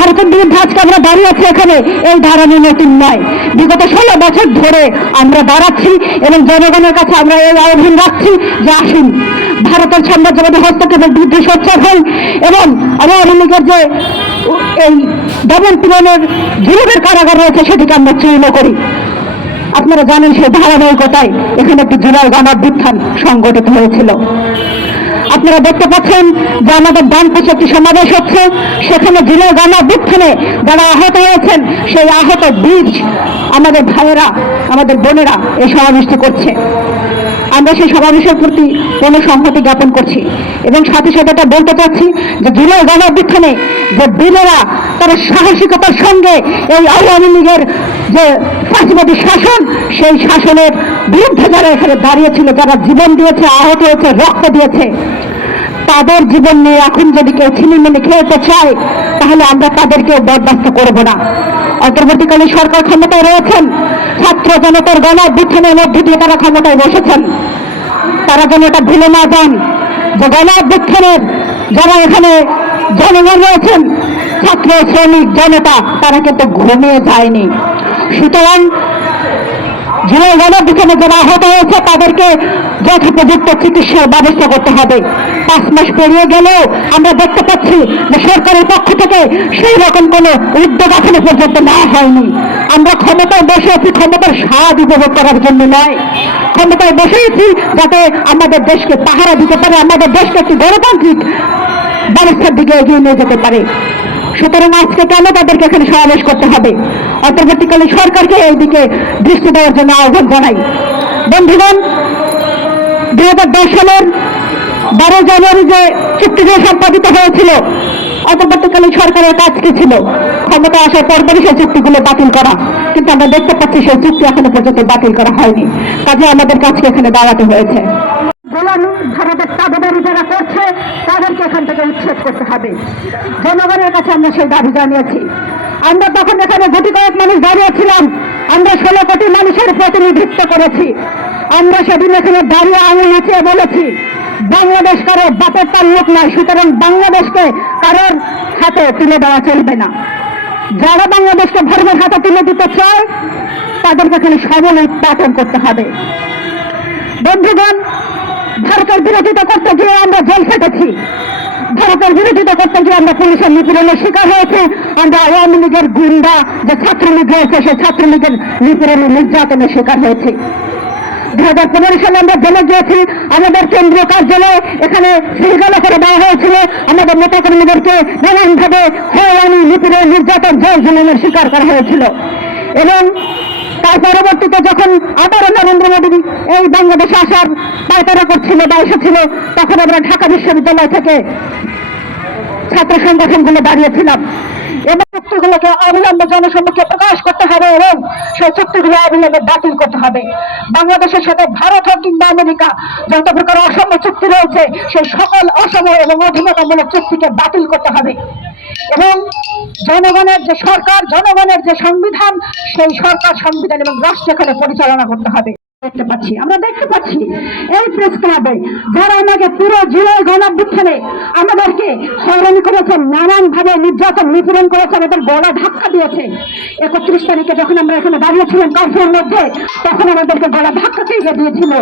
ভারতের বিরুদ্ধে আজকে আমরা দাঁড়িয়ে আছি এখানে, এই ধারণা নতুন নয়। বিগত ষোলো বছর ধরে আমরা দাঁড়াচ্ছি এবং জনগণের কাছে আমরা এই আহ্বান রাখছি যে আসুন, ভারতের সাম্রাজ্যবাদী হস্তক্ষেপের বিরুদ্ধে সোচ্চার হন এবং আওয়ামী লীগের যে এই দমন পীড়নের জুলুমের কারাগার রয়েছে, সেটিকে আমরা চূর্ণ করি। আপনারা জানেন সেই ধারাবাহিকতায় এখানে একটি জুলাই গণঅভ্যুত্থান সংগঠিত হয়েছিল। আপনারা দেখতে পাচ্ছেন যে আমাদের ডানপাশে একটি সমাবেশ হচ্ছে। সেখানে জুলাই গণঅভ্যুত্থানে যারা আহত হয়েছেন, সেই আহত বীজ আমাদের ভাইয়েরা, আমাদের বোনেরা এই সমাবেশটি করছে। আমরা সেই সমাবেশের প্রতি কোনো সংহতি জ্ঞাপন করছি। এবং সাথে সাথে এটা বলতে চাচ্ছি যে জুলাই গণঅভ্যুত্থানে যে বীরেরা তারা সাহসিকতার সঙ্গে এই আওয়ামী লীগের যে ফাঁসিবাদী শাসন, সেই শাসনের বিরুদ্ধে যারা এখানে দাঁড়িয়েছিল, যারা জীবন দিয়েছে, আহত হয়েছে, রক্ত দিয়েছে, তাদের জীবন নিয়ে এখন যদি কেউ ছিনিমিনি খেলতে চায়, তাহলে আমরা তাদেরকেও বরদাস্ত করব না। অন্তর্বর্তীকালীন সরকার ক্ষমতায় রয়েছেন। ছাত্র জনতার গণ অভ্যুত্থানের মধ্যে দিয়ে তারা ক্ষমতায় বসেছেন। তারা যেন এটা ভুলে না যান যে গণ অভ্যুত্থানের যারা এখানে জনগণ রয়েছেন, ছাত্র, শ্রমিক, জনতা, তারা কিন্তু ঘুমিয়ে যায়নি। সুতরাং জুলাই গণঅভ্যুত্থানে যারা আহত হয়েছে, তাদেরকে যথোপযুক্ত চিকিৎসার ব্যবস্থা করতে হবে। পাঁচ মাস পেরিয়ে গেলেও আমরা দেখতে পাচ্ছি যে সরকারের পক্ষ থেকে সেই রকম কোনো উদ্যোগ এখনও পর্যন্ত নেওয়া হয়নি। আমরা ক্ষমতায় বসে আছি, ক্ষমতার স্বাদ উপভোগ করার জন্য নয়। ক্ষমতায় বসেছি যাতে আমাদের দেশকে পাহারা দিতে পারে, আমাদের দেশকে একটি গণতান্ত্রিক ব্যবস্থার দিকে এগিয়ে নিয়ে যেতে পারে। সুতরাং আজকে কেন তাদেরকে এখানে সমাবেশ করতে হবে? অন্তর্বর্তীকালীন সরকারকে এই দিকে দৃষ্টি দেওয়ার জন্য আহ্বান জানাই। বন্ধুগণ, দুই হাজার দশ সালের বারো জানুয়ারি যে চুক্তিটি সম্পাদিত হয়েছিল অন্তর্বর্তীকালীন সরকারের কাজ কি ছিল? ক্ষমতা আসার পরপরই সেই চুক্তিগুলো বাতিল করা। কিন্তু আমরা দেখতে পাচ্ছি সেই চুক্তি এখনও পর্যন্ত বাতিল করা হয়নি। কাজে আমাদের কাজকে এখানে দাঁড়াতে হয়েছে। ভারতের তাবেদারি যারা করছে, তাদেরকে এখান থেকে উচ্ছেদ করতে হবে। জনগণের কাছে আমরা সেই দাবি জানিয়েছি। আমরা তখন এখানে গুটি কয়েক মানুষ দাঁড়িয়েছিলাম। আমরা ষোলো কোটি মানুষের প্রতিনিধিত্ব করেছি। আমরা সেদিন এখানে দাঁড়িয়ে আঙুল নাচিয়ে বলেছি বাংলাদেশ কারও বাপের তার লোক নয়, সুতরাং বাংলাদেশকে কারোর হাতে তুলে দেওয়া চলবে না। যারা বাংলাদেশকে ভারতের হাতে তুলে দিতে চায়, তাদেরকে এখানে সবল উৎপাদন করতে হবে। বন্ধুগণ, ভারতের বিরোধিতা করতে গিয়ে আমরা জেল খেটেছি। ভারতের বিরোধিতা করতে গিয়ে আমরা পুলিশের নিপীড়নের শিকার হয়েছে। আমরা আওয়ামী লীগের গুন্ডা যে ছাত্রলীগ রয়েছে, সেই ছাত্রলীগের নিপীড়নের নির্যাতনের শিকার হয়েছি। পনেরো সালে আমরা জেলে গিয়েছি আমাদের কেন্দ্রীয় কার্যালয়ে এখানে সিলগালা করে দেওয়া হয়েছিল। আমাদের নেতা কর্মীদেরকে নানানভাবে হয়রানি, নিপীড়ন, নির্যাতন জেল জুলুমের শিকার করা হয়েছিল। এবং তার পরবর্তীতে যখন আবারও নরেন্দ্র মোদী এই বাংলাদেশে আসার পায়তারা করছিল বা এসেছিল, তখন আমরা ঢাকা বিশ্ববিদ্যালয় থেকে ছাত্র সংগঠনগুলো দাঁড়িয়েছিলাম। এবং চুক্তিগুলোকে অবিলম্বে জনসম্মুখে প্রকাশ করতে হবে এবং সেই চুক্তিগুলো অবিলম্বে বাতিল করতে হবে। বাংলাদেশের সাথে ভারত হোক কিংবা আমেরিকা, যত প্রকার অসম চুক্তি রয়েছে, সেই সকল অসম এবং অধীনতামূলক চুক্তিকে বাতিল করতে হবে। এবং জনগণের যে সরকার, জনগণের যে সংবিধান, সেই সরকার, সংবিধান এবং রাষ্ট্র এখানে পরিচালনা করতে হবে। দেখতে পাচ্ছি, আমরা দেখতে পাচ্ছি এই প্রেস ক্লাবে যারা আমাকে পুরো জুলাই গণঅভ্যুত্থানে আমাদেরকে হয়রান করেছে নানান ভাবে নির্যাতন, নিপীড়ন করেছে, আমাদের গলা ধাক্কা দিয়েছে। একত্রিশ তারিখে যখন আমরা এখানে দাঁড়িয়েছিলাম কার্ফের মধ্যে, তখন আমাদেরকে গলা ধাক্কা দিয়ে দিয়েছিল।